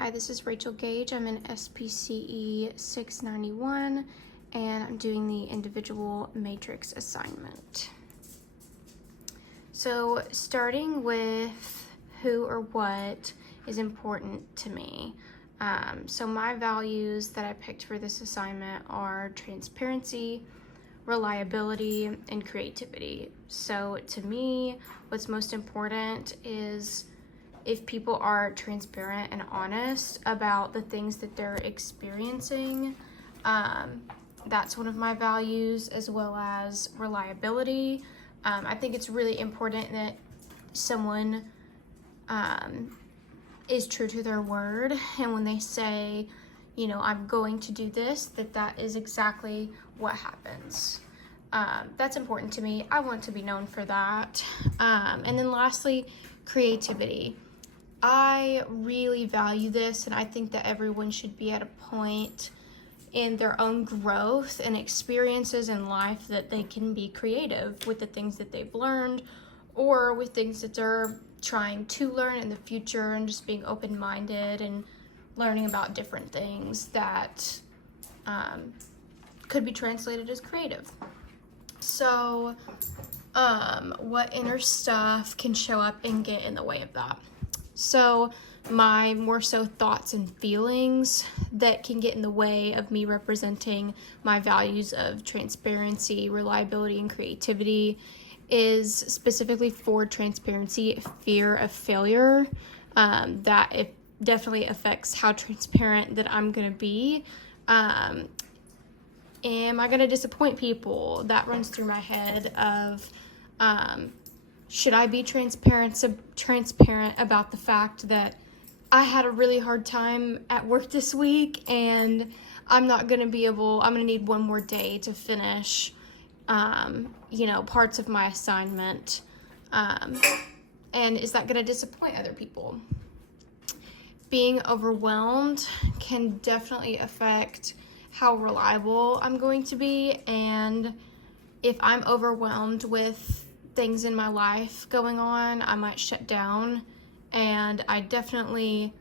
Hi, this is Rachel Gage. I'm in SPCE 691 and I'm doing the individual matrix assignment. So starting with who or what is important to me. So my values that I picked for this assignment are transparency, reliability, and creativity. So to me, what's most important is if people are transparent and honest about the things that they're experiencing. That's one of my values, as well as reliability. I think it's really important that someone is true to their word, and when they say, you know, I'm going to do this, that is exactly what happens. That's important to me. I want to be known for that. And then lastly, creativity. I really value this, and I think that everyone should be at a point in their own growth and experiences in life that they can be creative with the things that they've learned or with things that they're trying to learn in the future, and just being open-minded and learning about different things that could be translated as creative. So what inner stuff can show up and get in the way of that? So my more so thoughts and feelings that can get in the way of me representing my values of transparency, reliability, and creativity is specifically for transparency, fear of failure. That it definitely affects how transparent that I'm going to be. Am I going to disappoint people? That runs through my head of, should I be transparent about the fact that I had a really hard time at work this week and I'm going to need one more day to finish, parts of my assignment. And is that going to disappoint other people? Being overwhelmed can definitely affect how reliable I'm going to be. And if I'm overwhelmed with things in my life going on, I might shut down, and I definitely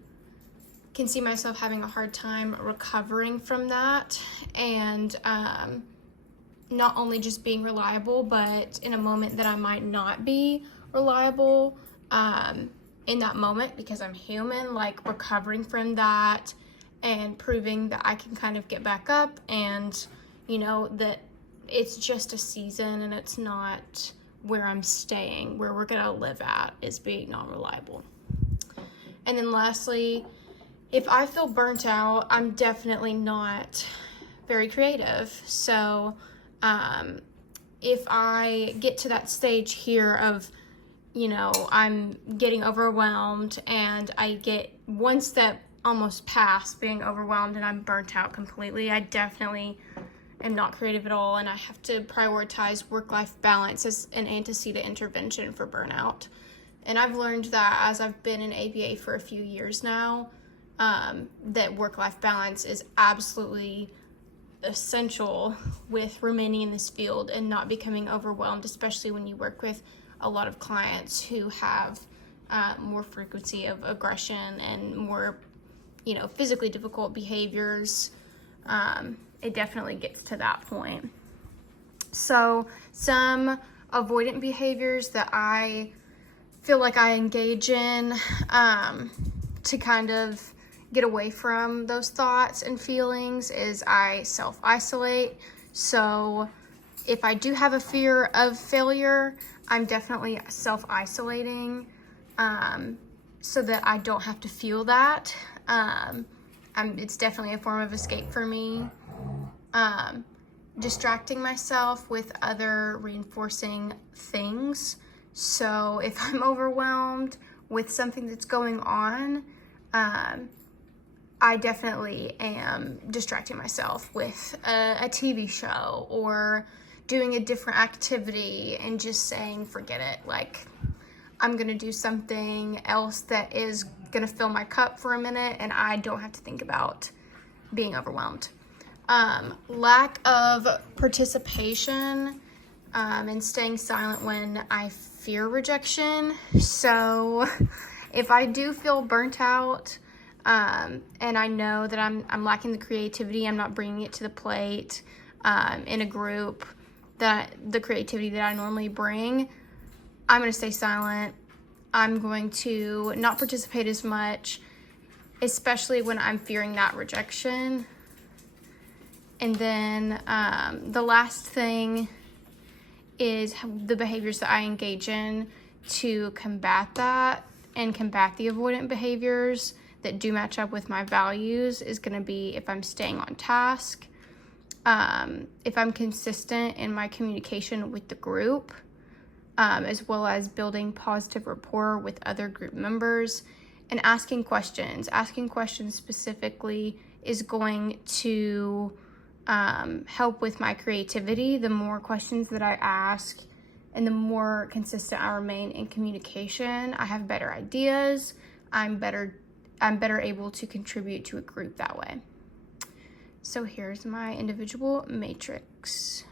can see myself having a hard time recovering from that, and not only just being reliable, but in a moment that I might not be reliable in that moment, because I'm human, like recovering from that and proving that I can kind of get back up, and that it's just a season and it's not where I'm staying, where we're gonna live at, is being non-reliable. And then lastly, if I feel burnt out, I'm definitely not very creative. So if I get to that stage here of, I'm getting overwhelmed and I get one step almost past being overwhelmed and I'm burnt out completely, I definitely am not creative at all, and I have to prioritize work-life balance as an antecedent intervention for burnout. And I've learned that as I've been in ABA for a few years now, that work-life balance is absolutely essential with remaining in this field and not becoming overwhelmed, especially when you work with a lot of clients who have more frequency of aggression and more, physically difficult behaviors. It definitely gets to that point. So some avoidant behaviors that I feel like I engage in to kind of get away from those thoughts and feelings is I self-isolate. So if I do have a fear of failure, I'm definitely self-isolating so that I don't have to feel that. It's definitely a form of escape for me. Distracting myself with other reinforcing things. So if I'm overwhelmed with something that's going on, I definitely am distracting myself with a TV show or doing a different activity and just saying, forget it. Like, I'm going to do something else that is going to fill my cup for a minute and I don't have to think about being overwhelmed. Lack of participation and staying silent when I fear rejection. So if I do feel burnt out, And I know that I'm lacking the creativity. I'm not bringing it to the plate in a group, that the creativity that I normally bring. I'm going to stay silent. I'm going to not participate as much, especially when I'm fearing that rejection. And then the last thing is the behaviors that I engage in to combat that and combat the avoidant behaviors that do match up with my values is going to be if I'm staying on task, if I'm consistent in my communication with the group, as well as building positive rapport with other group members, and asking questions. Asking questions specifically is going to help with my creativity. The more questions that I ask and the more consistent I remain in communication, I have better ideas. I'm better able to contribute to a group that way. So here's my individual matrix.